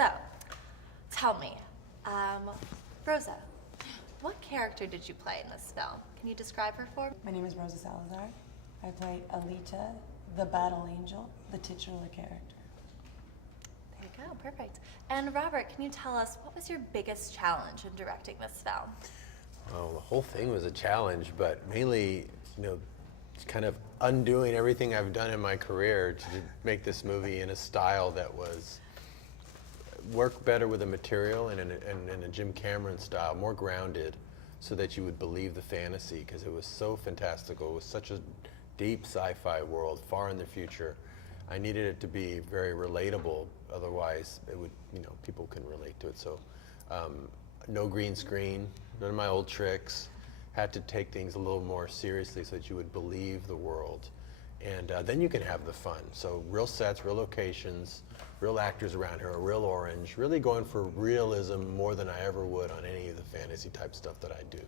So, tell me, Rosa, what character did you play in this film? Can you describe her for me? My name is Rosa Salazar. I played Alita, the Battle Angel, the titular character. There you go, perfect. And Robert, can you tell us, what was your biggest challenge in directing this film? Well, the whole thing was a challenge, but mainly, kind of undoing everything I've done in my career to make this movie in a style that was work better with the material and in a Jim Cameron style, more grounded, so that you would believe the fantasy, because it was so fantastical. It was such a deep sci-fi world, far in the future. I needed it to be very relatable, otherwise it would, people couldn't relate to it. So no green screen, none of my old tricks. Had to take things a little more seriously so that you would believe the world. And then you can have the fun. So real sets, real locations, real actors around here, a real orange, really going for realism more than I ever would on any of the fantasy type stuff that I do.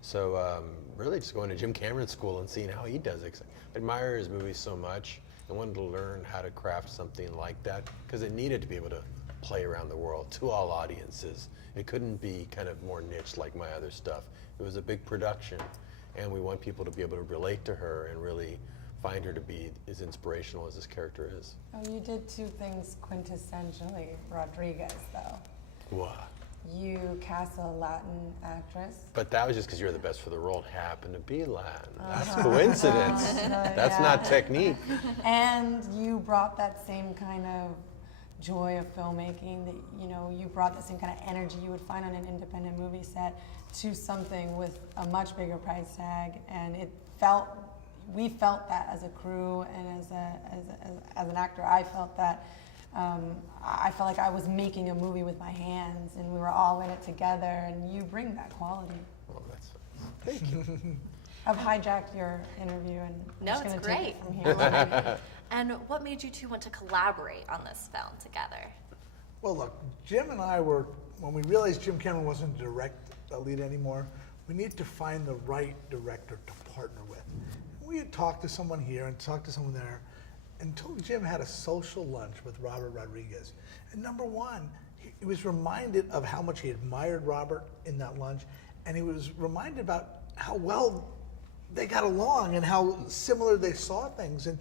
So really just going to Jim Cameron school and seeing how he does it. I admire his movies so much. I wanted to learn how to craft something like that because it needed to be able to play around the world to all audiences. It couldn't be kind of more niche like my other stuff. It was a big production, and we want people to be able to relate to her and really find her to be as inspirational as this character is. Oh, you did two things quintessentially Rodriguez, though. What? You cast a Latin actress. But that was just because you're the best for the role and happened to be Latin. That's coincidence. That's not technique. And you brought that same kind of joy of filmmaking, that you brought the same kind of energy you would find on an independent movie set to something with a much bigger price tag, and we felt that as a crew, and as an actor, I felt that. I felt like I was making a movie with my hands, and we were all in it together, and you bring that quality. Well, that's thank you. I've hijacked your interview, and No, I'm just it's gonna great. take it from here. And what made you two want to collaborate on this film together? Well, look, Jim and I were, when we realized Jim Cameron wasn't direct Alita anymore, we needed to find the right director to partner with. We had talked to someone here and talked to someone there, until Jim had a social lunch with Robert Rodriguez. And number one, he was reminded of how much he admired Robert in that lunch, and he was reminded about how well they got along and how similar they saw things. And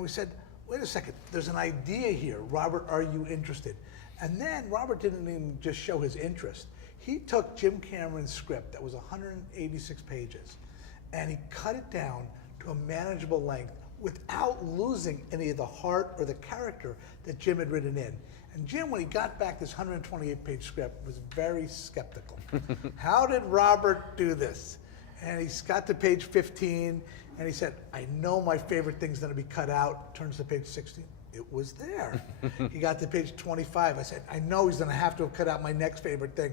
we said, wait a second, there's an idea here. Robert, are you interested? And then Robert didn't even just show his interest. He took Jim Cameron's script that was 186 pages, and he cut it down to a manageable length without losing any of the heart or the character that Jim had written in. And Jim, when he got back this 128-page script, was very skeptical. How did Robert do this? And he got to page 15, and he said, I know my favorite thing's gonna be cut out. Turns to page 16, it was there. He got to page 25, I said, I know he's gonna have to have cut out my next favorite thing.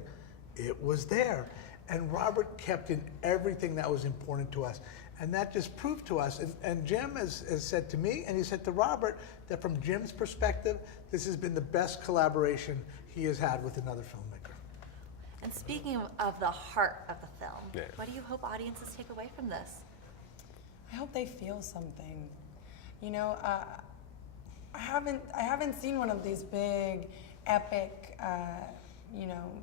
It was there. And Robert kept in everything that was important to us. And that just proved to us, and Jim has said to me, and he said to Robert, that from Jim's perspective, this has been the best collaboration he has had with another filmmaker. And speaking of the heart of the film, what do you hope audiences take away from this? I hope they feel something. I haven't seen one of these big, epic,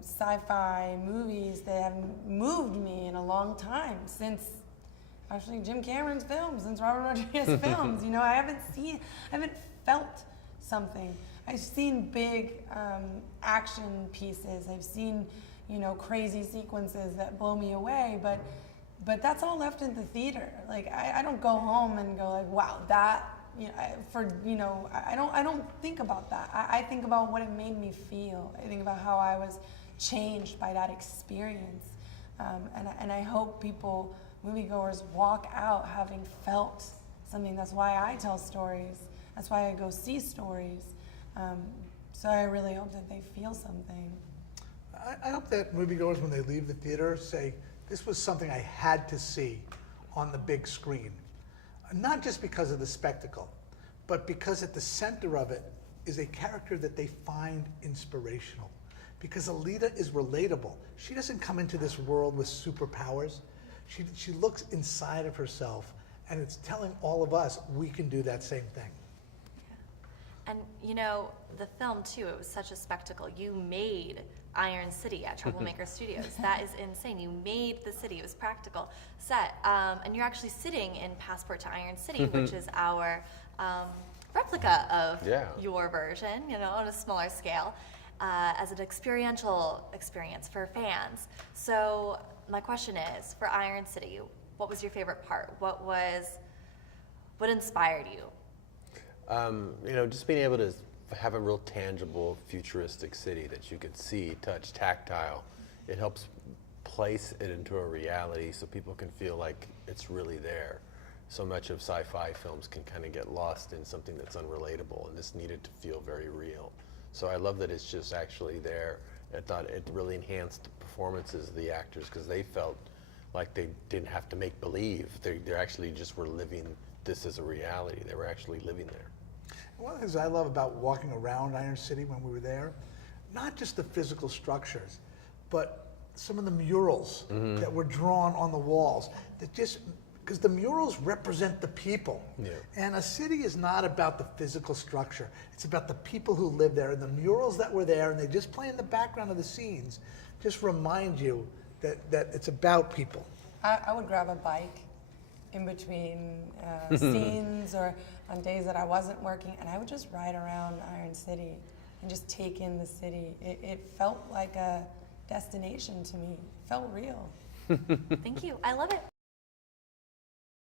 sci-fi movies that have moved me in a long time, since actually Jim Cameron's films, since Robert Rodriguez's films. I haven't felt something. I've seen big action pieces. I've seen, crazy sequences that blow me away, but that's all left in the theater. Like, I don't go home and go like, wow, that, I don't think about that. I think about what it made me feel. I think about how I was changed by that experience. And I hope moviegoers walk out having felt something. That's why I tell stories. That's why I go see stories. So I really hope that they feel something. I hope that moviegoers, when they leave the theater, say, this was something I had to see on the big screen. Not just because of the spectacle, but because at the center of it is a character that they find inspirational. Because Alita is relatable. She doesn't come into this world with superpowers. She looks inside of herself, and it's telling all of us we can do that same thing. And you know, the film too, it was such a spectacle. You made Iron City at Troublemaker Studios. That is insane. You made the city. It was practical set. And you're actually sitting in Passport to Iron City, which is our replica of your version, you know, on a smaller scale, as an experiential experience for fans. So my question is, for Iron City, what was your favorite part? What inspired you? You know, just being able to have a real tangible, futuristic city that you could see, touch, tactile. It helps place it into a reality so people can feel like it's really there. So much of sci-fi films can kind of get lost in something that's unrelatable, and this needed to feel very real. So I love that it's just actually there. I thought it really enhanced the performances of the actors because they felt like they didn't have to make believe. They actually just were living this as a reality. They were actually living there. One of the things I love about walking around Iron City when we were there, not just the physical structures, but some of the murals that were drawn on the walls. That just, because the murals represent the people. Yeah. And a city is not about the physical structure. It's about the people who live there. And the murals that were there, and they just play in the background of the scenes, just remind you that it's about people. I would grab a bike in between scenes or on days that I wasn't working, and I would just ride around Iron City and just take in the city. It felt like a destination to me. It felt real. Thank you. I love it.